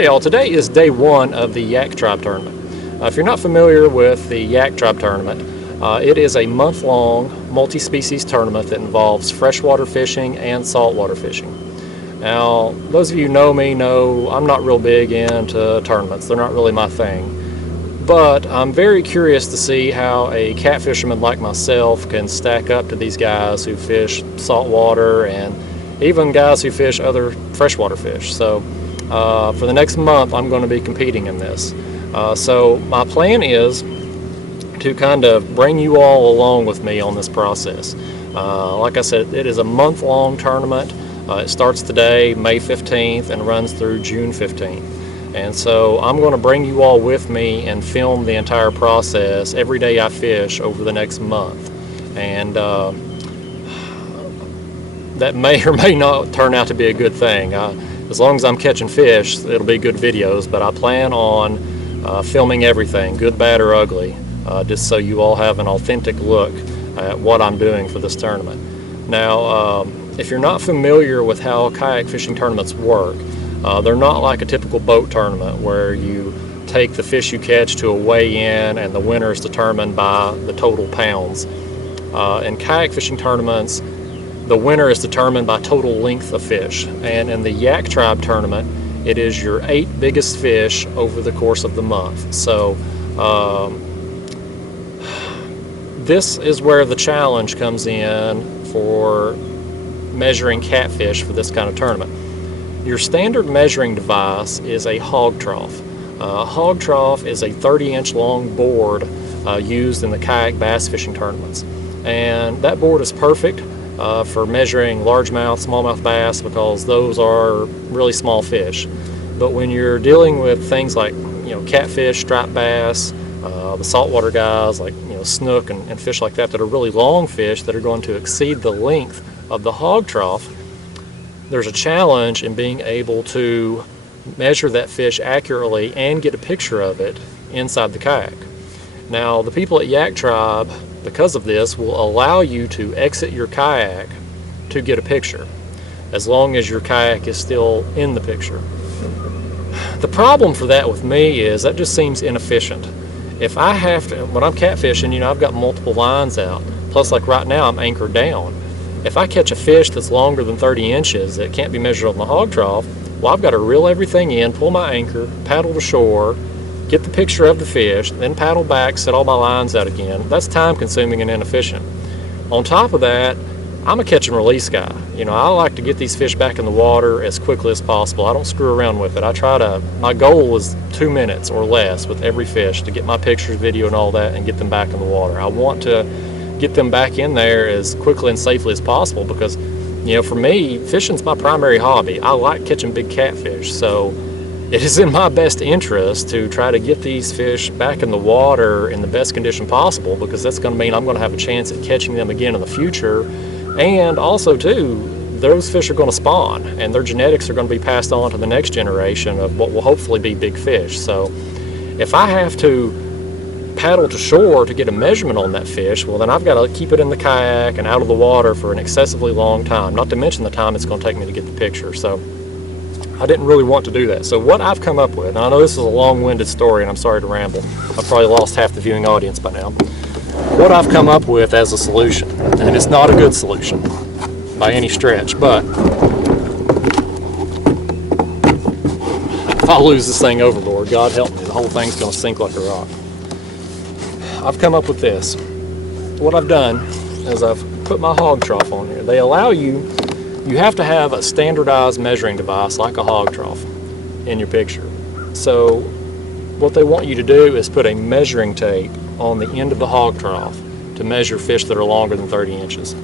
Hey y'all, today is day one of the Yak Tribe tournament. If you're not familiar with the Yak Tribe tournament, it is a month-long multi-species tournament that involves freshwater fishing and saltwater fishing. Now, those of you who know me know I'm not real big into tournaments. They're not really my thing. But I'm very curious to see how a cat fisherman like myself can stack up to these guys who fish saltwater and even guys who fish other freshwater fish. So for the next month I'm going to be competing in this. So my plan is to kind of bring you all along with me on this process. Like I said, it is a month-long tournament. It starts today, May 15th, and runs through June 15th. And so I'm going to bring you all with me and film the entire process every day I fish over the next month. And that may or may not turn out to be a good thing. As long as I'm catching fish, it'll be good videos, but I plan on filming everything, good, bad, or ugly, just so you all have an authentic look at what I'm doing for this tournament. Now, if you're not familiar with how kayak fishing tournaments work, they're not like a typical boat tournament where you take the fish you catch to a weigh-in and the winner is determined by the total pounds. In kayak fishing tournaments, the winner is determined by total length of fish. And in the Yak Tribe tournament, it is your 8 biggest fish over the course of the month. So this is where the challenge comes in for measuring catfish for this kind of tournament. Your standard measuring device is a hog trough. A hog trough is a 30-inch long board used in the kayak bass fishing tournaments. And that board is perfect for measuring largemouth, smallmouth bass because those are really small fish. But when you're dealing with things like catfish, striped bass, the saltwater guys like snook and fish like that are really long fish that are going to exceed the length of the hog trough, there's a challenge in being able to measure that fish accurately and get a picture of it inside the kayak. Now, the people at Yak Tribe, because of this, will allow you to exit your kayak to get a picture, as long as your kayak is still in the picture. The problem for that with me is that just seems inefficient. If I have to, when I'm catfishing, I've got multiple lines out, plus like right now I'm anchored down. If I catch a fish that's longer than 30 inches that can't be measured on the hog trough, well, I've got to reel everything in, pull my anchor, paddle to shore, get the picture of the fish, then paddle back, set all my lines out again. That's time consuming and inefficient. On top of that, I'm a catch and release guy. I like to get these fish back in the water as quickly as possible. I don't screw around with it. My goal is 2 minutes or less with every fish to get my pictures, video, and all that and get them back in the water. I want to get them back in there as quickly and safely as possible because, for me, fishing's my primary hobby. I like catching big catfish, so it is in my best interest to try to get these fish back in the water in the best condition possible because that's going to mean I'm going to have a chance at catching them again in the future. And also, too, those fish are going to spawn and their genetics are going to be passed on to the next generation of what will hopefully be big fish. So if I have to paddle to shore to get a measurement on that fish, well, then I've got to keep it in the kayak and out of the water for an excessively long time, not to mention the time it's going to take me to get the picture. So I didn't really want to do that. So what I've come up with, and I know this is a long-winded story and I'm sorry to ramble, I've probably lost half the viewing audience by now. What I've come up with as a solution, and it's not a good solution by any stretch, but if I lose this thing overboard, God help me, the whole thing's going to sink like a rock. I've come up with this. What I've done is I've put my hog trough on here. They allow you have to have a standardized measuring device like a hog trough in your picture. So what they want you to do is put a measuring tape on the end of the hog trough to measure fish that are longer than 30 inches.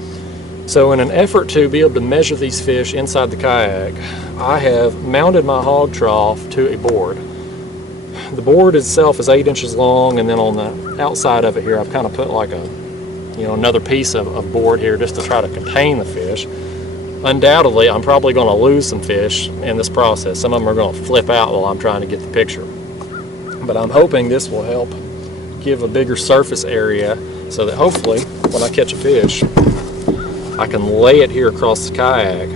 So in an effort to be able to measure these fish inside the kayak, I have mounted my hog trough to a board. The board itself is 8 inches long, and then on the outside of it here I've kind of put like another piece of board here just to try to contain the fish. Undoubtedly, I'm probably going to lose some fish in this process. Some of them are going to flip out while I'm trying to get the picture. But I'm hoping this will help give a bigger surface area so that hopefully when I catch a fish, I can lay it here across the kayak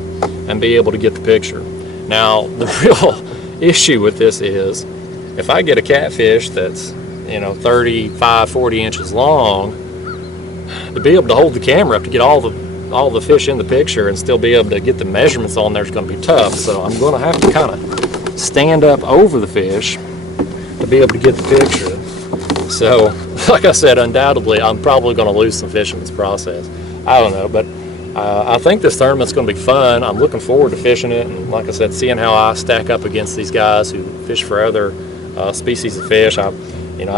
and be able to get the picture. Now, the real issue with this is if I get a catfish that's 35, 40 inches long, to be able to hold the camera up to get all the fish in the picture and still be able to get the measurements on there is going to be tough. So I'm going to have to kind of stand up over the fish to be able to get the picture. So, like I said, undoubtedly, I'm probably going to lose some fish in this process. I don't know, but I think this tournament's going to be fun. I'm looking forward to fishing it, and like I said, seeing how I stack up against these guys who fish for other species of fish. I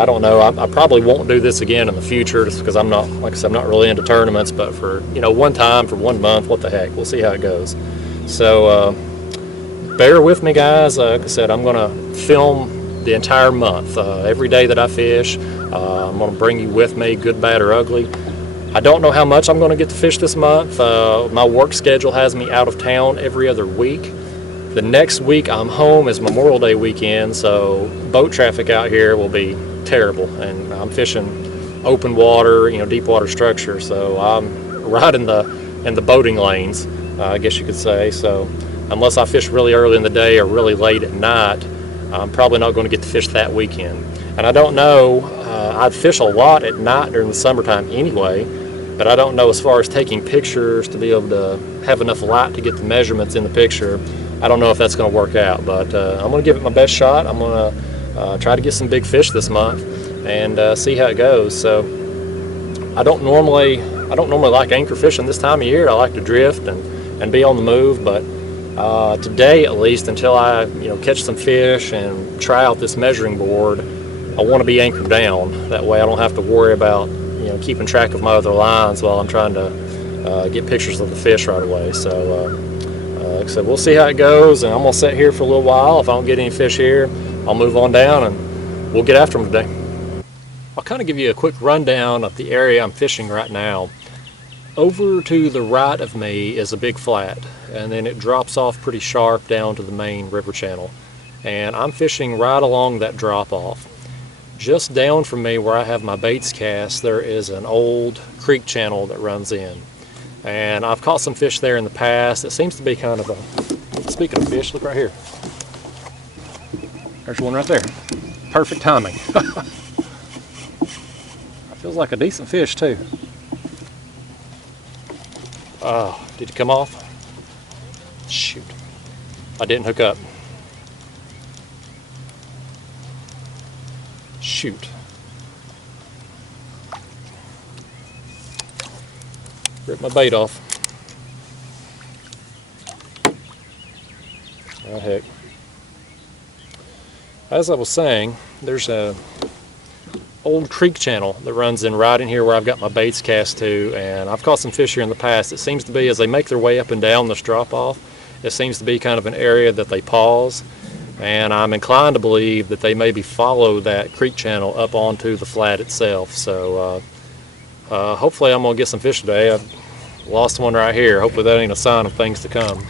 don't know. I probably won't do this again in the future, just because I'm not, like I said, I'm not really into tournaments. But for one time for 1 month, what the heck? We'll see how it goes. So bear with me, guys. Like I said, I'm going to film the entire month. Every day that I fish, I'm going to bring you with me, good, bad, or ugly. I don't know how much I'm going to get to fish this month. My work schedule has me out of town every other week. The next week I'm home is Memorial Day weekend, so boat traffic out here will be terrible. And I'm fishing open water, deep water structure, so I'm right in the boating lanes, I guess you could say. So unless I fish really early in the day or really late at night, I'm probably not going to get to fish that weekend. And I don't know, I fish a lot at night during the summertime anyway, but I don't know as far as taking pictures to be able to have enough light to get the measurements in the picture. I don't know if that's going to work out, but I'm going to give it my best shot. I'm going to try to get some big fish this month and see how it goes. So I don't normally like anchor fishing this time of year. I like to drift and be on the move, but today at least, until I catch some fish and try out this measuring board, I want to be anchored down. That way I don't have to worry about keeping track of my other lines while I'm trying to get pictures of the fish right away. So like I said, we'll see how it goes, and I'm going to sit here for a little while. If I don't get any fish here, I'll move on down and we'll get after them today. I'll kind of give you a quick rundown of the area I'm fishing right now. Over to the right of me is a big flat, and then it drops off pretty sharp down to the main river channel. And I'm fishing right along that drop off. Just down from me where I have my baits cast, there is an old creek channel that runs in. And I've caught some fish there in the past. It seems to be kind of a, speaking of fish, look right here. There's one right there. Perfect timing. Feels like a decent fish too. Oh, did it come off? Shoot. I didn't hook up. Shoot. Rip my bait off. Oh heck. As I was saying, there's a old creek channel that runs in right in here where I've got my baits cast to, and I've caught some fish here in the past. It seems to be, as they make their way up and down this drop off, it seems to be kind of an area that they pause, and I'm inclined to believe that they maybe follow that creek channel up onto the flat itself. So hopefully I'm gonna get some fish today. I've lost one right here. Hopefully that ain't a sign of things to come.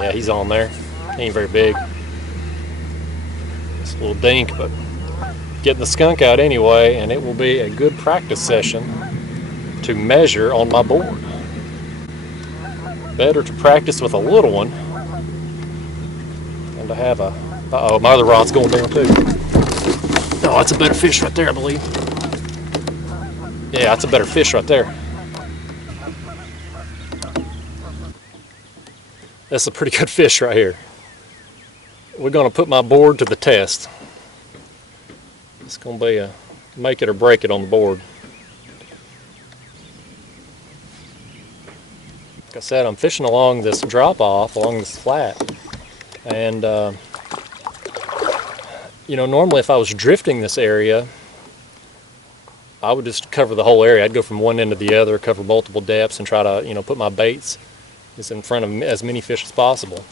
Yeah, he's on there. He ain't very big. It's a little dink, but getting the skunk out anyway, and it will be a good practice session to measure on my board. Better to practice with a little one than to have a... Uh-oh, my other rod's going down too. Oh, that's a better fish right there, I believe. Yeah, that's a better fish right there. That's a pretty good fish right here. We're going to put my board to the test. It's going to be a make it or break it on the board. Like I said, I'm fishing along this drop off, along this flat. And, you know, normally if I was drifting this area, I would just cover the whole area. I'd go from one end to the other, cover multiple depths, and try to, you know, put my baits is in front of as many fish as possible.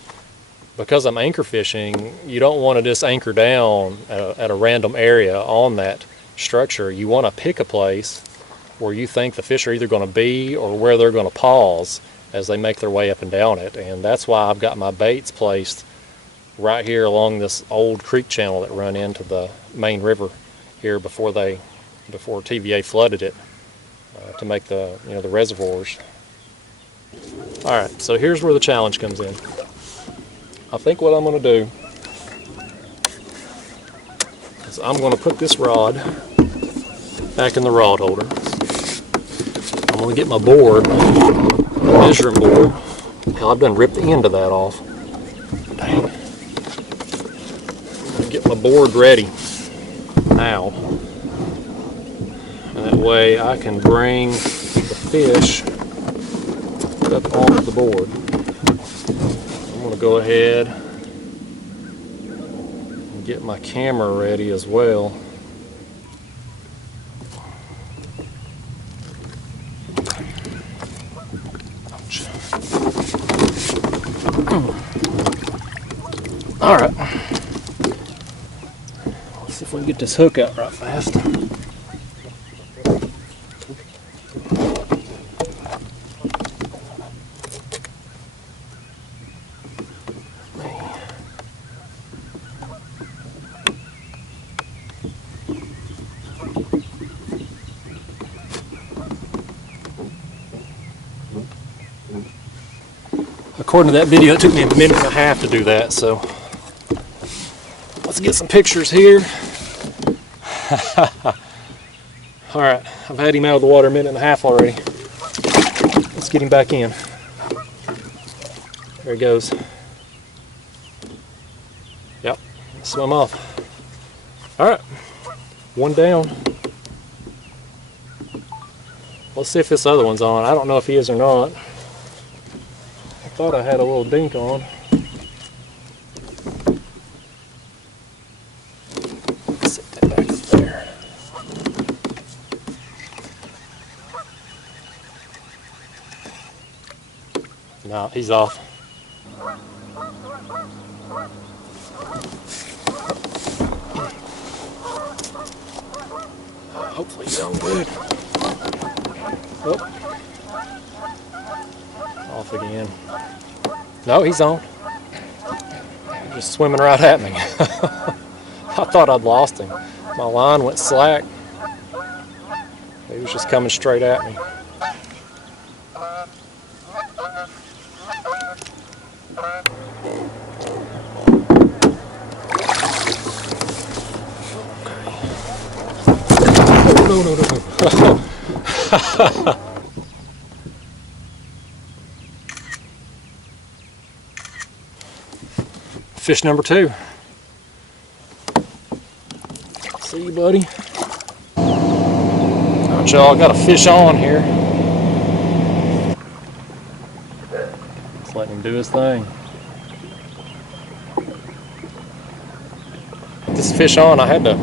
Because I'm anchor fishing, you don't want to just anchor down at a random area on that structure. You want to pick a place where you think the fish are either going to be or where they're going to pause as they make their way up and down it. And that's why I've got my baits placed right here along this old creek channel that run into the main river here before TVA flooded it. to make the the reservoirs. All right, so here's where the challenge comes in. I think what I'm going to do is I'm going to put this rod back in the rod holder. I'm going to get my board, measuring board. Hell, I've done ripped the end of that off. Dang. I'm going to get my board ready now. And that way I can bring the fish up onto the board. I'm going to go ahead and get my camera ready as well. All right, let's see if we can get this hook out right fast. According to that video, it took me a minute and a half to do that, so let's get some pictures here. Alright, I've had him out of the water a minute and a half already. Let's get him back in. There he goes. Yep, swim off. Alright, one down. Let's see if this other one's on. I don't know if he is or not. I thought I had a little dink on. Set that back up there. No, he's off. Hopefully he's on good. Oh. Off again. No, he's on. Just swimming right at me. I thought I'd lost him. My line went slack. He was just coming straight at me. No. Fish number 2. See you, buddy. Alright, y'all, got a fish on here. Let's let him do his thing. With this fish on, I had to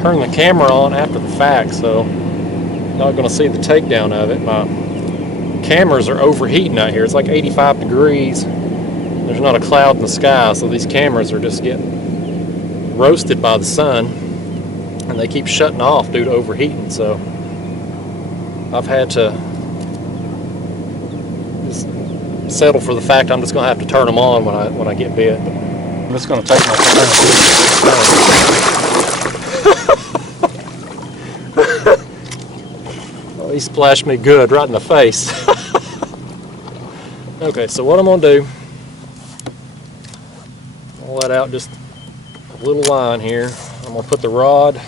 turn the camera on after the fact, so you're not going to see the takedown of it. My cameras are overheating out here. It's like 85 degrees. There's not a cloud in the sky, so these cameras are just getting roasted by the sun, and they keep shutting off due to overheating. So I've had to just settle for the fact I'm just going to have to turn them on when I get bit. But I'm just going to take my time. Oh, he splashed me good right in the face. Okay, so what I'm going to do, I'll let out just a little line here. I'm going to put the rod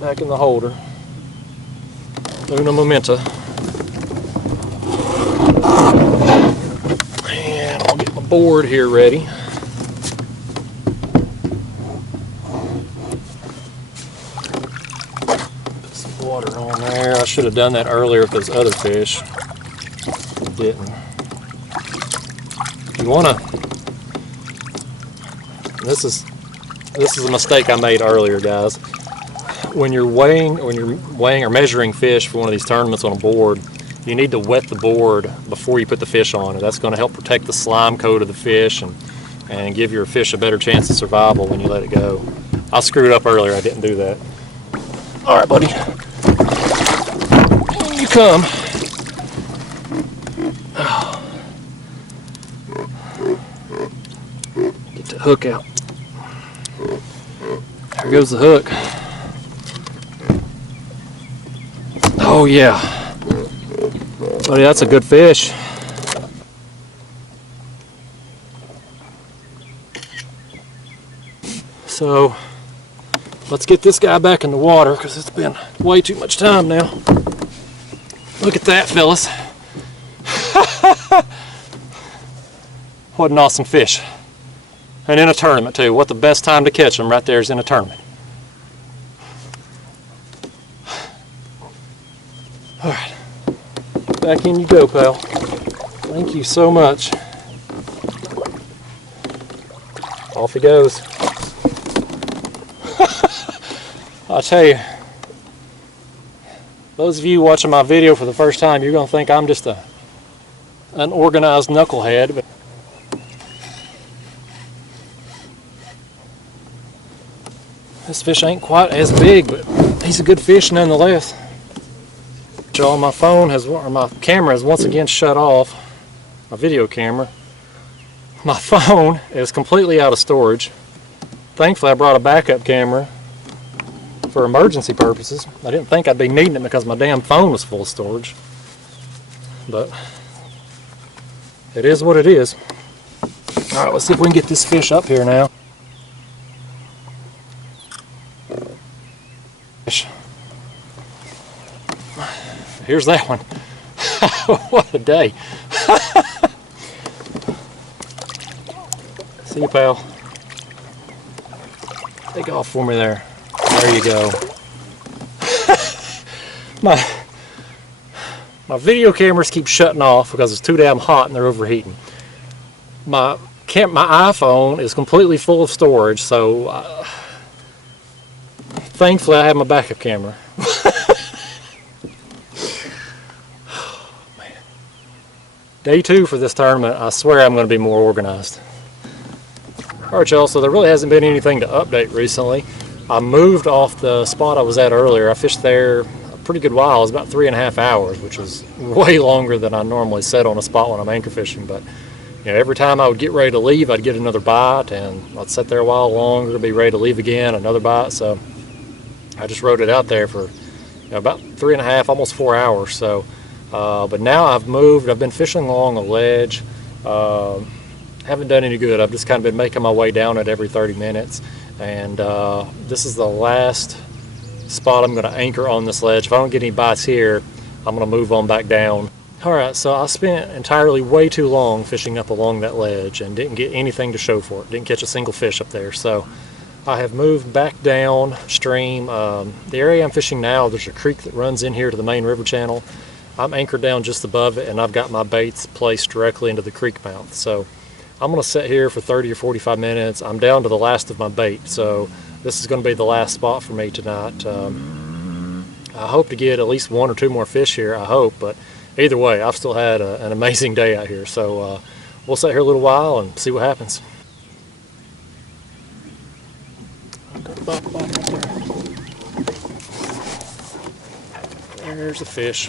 back in the holder. Una momenta. And I'll get my board here ready. Put some water on there. I should have done that earlier with those other fish. Didn't. You want to, this is a mistake I made earlier, guys. When you're weighing or measuring fish for one of these tournaments on a board, you need to wet the board before you put the fish on, and that's going to help protect the slime coat of the fish and give your fish a better chance of survival when you let it go. I screwed up earlier. I didn't do that. All right, buddy. You come. Get the hook out. There goes the hook. Oh yeah, buddy, that's a good fish. So let's get this guy back in the water because it's been way too much time now. Look at that, fellas. What an awesome fish. And in a tournament too. What the best time to catch them right there is in a tournament. Alright, back in you go, pal. Thank you so much. Off he goes. I'll tell you, those of you watching my video for the first time, you're going to think I'm just an unorganized knucklehead. But this fish ain't quite as big, but he's a good fish nonetheless. My phone has, or my camera has once again shut off, my video camera. My phone is completely out of storage. Thankfully I brought a backup camera for emergency purposes. I didn't think I'd be needing it because my damn phone was full of storage. But it is what it is. Alright, let's see if we can get this fish up here now. Here's that one. What a day. See you, pal. Take off for me there. There you go. my video cameras keep shutting off because it's too damn hot and they're overheating. My iPhone is completely full of storage, so thankfully I have my backup camera. Day 2 for this tournament. I swear I'm going to be more organized. Alright y'all, so there really hasn't been anything to update recently. I moved off the spot I was at earlier. I fished there a pretty good while. It was about 3.5 hours, which was way longer than I normally set on a spot when I'm anchor fishing. But you know, every time I would get ready to leave, I'd get another bite, and I'd sit there a while longer, be ready to leave again, another bite. So I just rode it out there for about 3.5, almost 4 hours. So but now I've moved. I've been fishing along a ledge. Haven't done any good. I've just kind of been making my way down it every 30 minutes. And this is the last spot I'm going to anchor on this ledge. If I don't get any bites here, I'm going to move on back down. Alright, so I spent entirely way too long fishing up along that ledge and didn't get anything to show for it. Didn't catch a single fish up there. So I have moved back downstream. The area I'm fishing now, there's a creek that runs in here to the main river channel. I'm anchored down just above it, and I've got my baits placed directly into the creek mouth. So I'm going to sit here for 30 or 45 minutes. I'm down to the last of my bait, so this is going to be the last spot for me tonight. I hope to get at least 1 or 2 more fish here, I hope, but either way, I've still had an amazing day out here. So we'll sit here a little while and see what happens. There's a fish.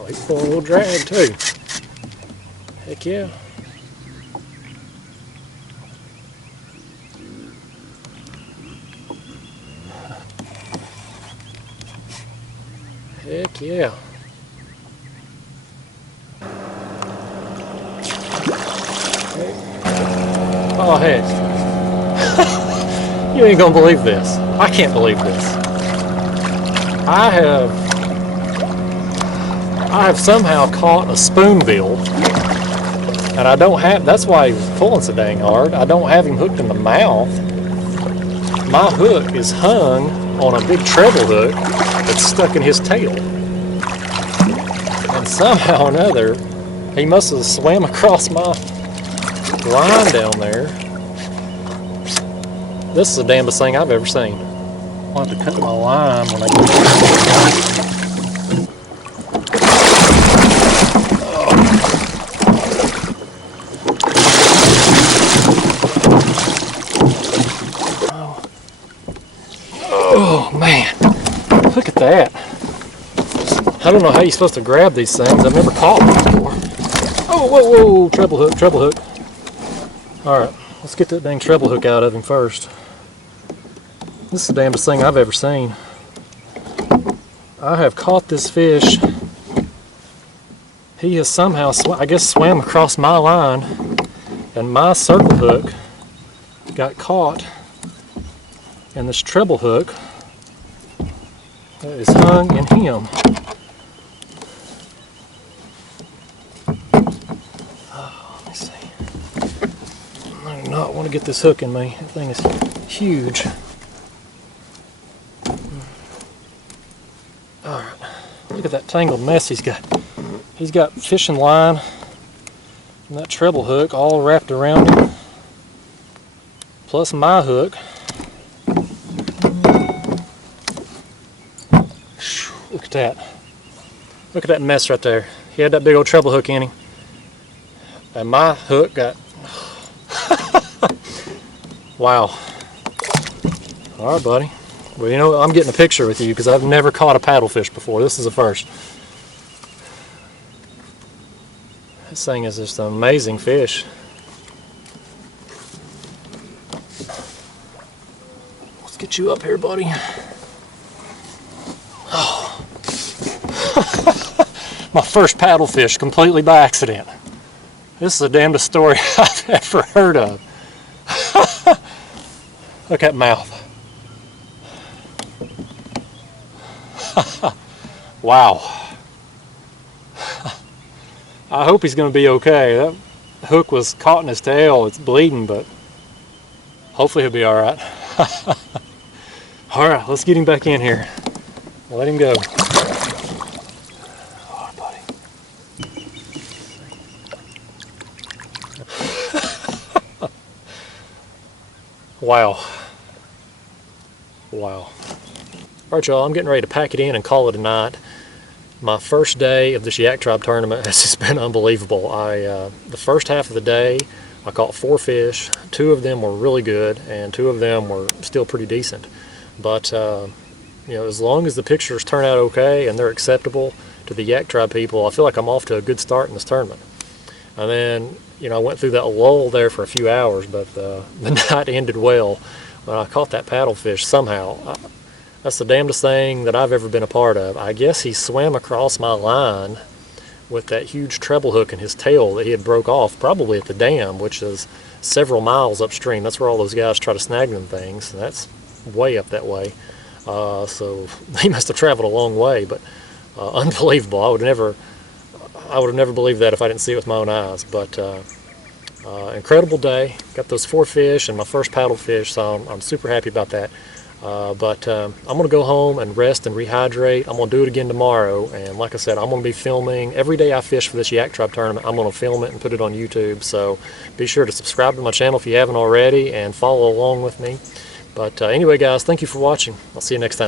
Oh, he's pulling a little drag too. Heck yeah. Heck yeah. Oh heck. You ain't gonna believe this. I can't believe this. I have somehow caught a spoonbill, and I don't have, that's why he was pulling so dang hard. I don't have him hooked in the mouth. My hook is hung on a big treble hook that's stuck in his tail. And somehow or another, he must have swam across my line down there. This is the damnedest thing I've ever seen. I'll have to cut my line when I get there. Oh man, look at that. I don't know how you're supposed to grab these things. I've never caught one before. Oh, whoa, whoa, treble hook, treble hook. Alright, let's get that dang treble hook out of him first. This is the damnedest thing I've ever seen. I have caught this fish. He has somehow, I guess, swam across my line, and my circle hook got caught in this treble hook that is hung in him. Oh, let me see. I do not want to get this hook in me. That thing is huge. Alright, look at that tangled mess he's got. He's got fishing line and that treble hook all wrapped around him, plus my hook. Look at that. Look at that mess right there. He had that big old treble hook in him. And my hook got... Wow. Alright, buddy. Well, you know, I'm getting a picture with you because I've never caught a paddlefish before. This is a first. This thing is just an amazing fish. Let's get you up here, buddy. Oh. My first paddlefish completely by accident. This is the damnedest story I've ever heard of. Look at that mouth. Wow. I hope he's going to be okay. That hook was caught in his tail. It's bleeding, but hopefully he'll be alright. Alright, let's get him back in here. Let him go. Alright, buddy. Wow. Wow. Alright, y'all, I'm getting ready to pack it in and call it a night. My first day of this Yak Tribe tournament has just been unbelievable. The first half of the day, I caught 4 fish. 2 of them were really good, and 2 of them were still pretty decent. But you know, as long as the pictures turn out okay and they're acceptable to the Yak Tribe people, I feel like I'm off to a good start in this tournament. And then, you know, I went through that lull there for a few hours, but the night ended well when I caught that paddlefish somehow. That's the damnedest thing that I've ever been a part of. I guess he swam across my line with that huge treble hook in his tail that he had broke off, probably at the dam, which is several miles upstream. That's where all those guys try to snag them things, and that's way up that way. So he must have traveled a long way, but unbelievable. I would have never believed that if I didn't see it with my own eyes. But incredible day. Got those 4 fish and my first paddlefish, so I'm super happy about that. But I'm going to go home and rest and rehydrate. I'm going to do it again tomorrow, and like I said, I'm going to be filming every day I fish for this Yak Tribe tournament. I'm going to film it and put it on YouTube, so be sure to subscribe to my channel if you haven't already and follow along with me. But anyway, guys, thank you for watching. I'll see you next time.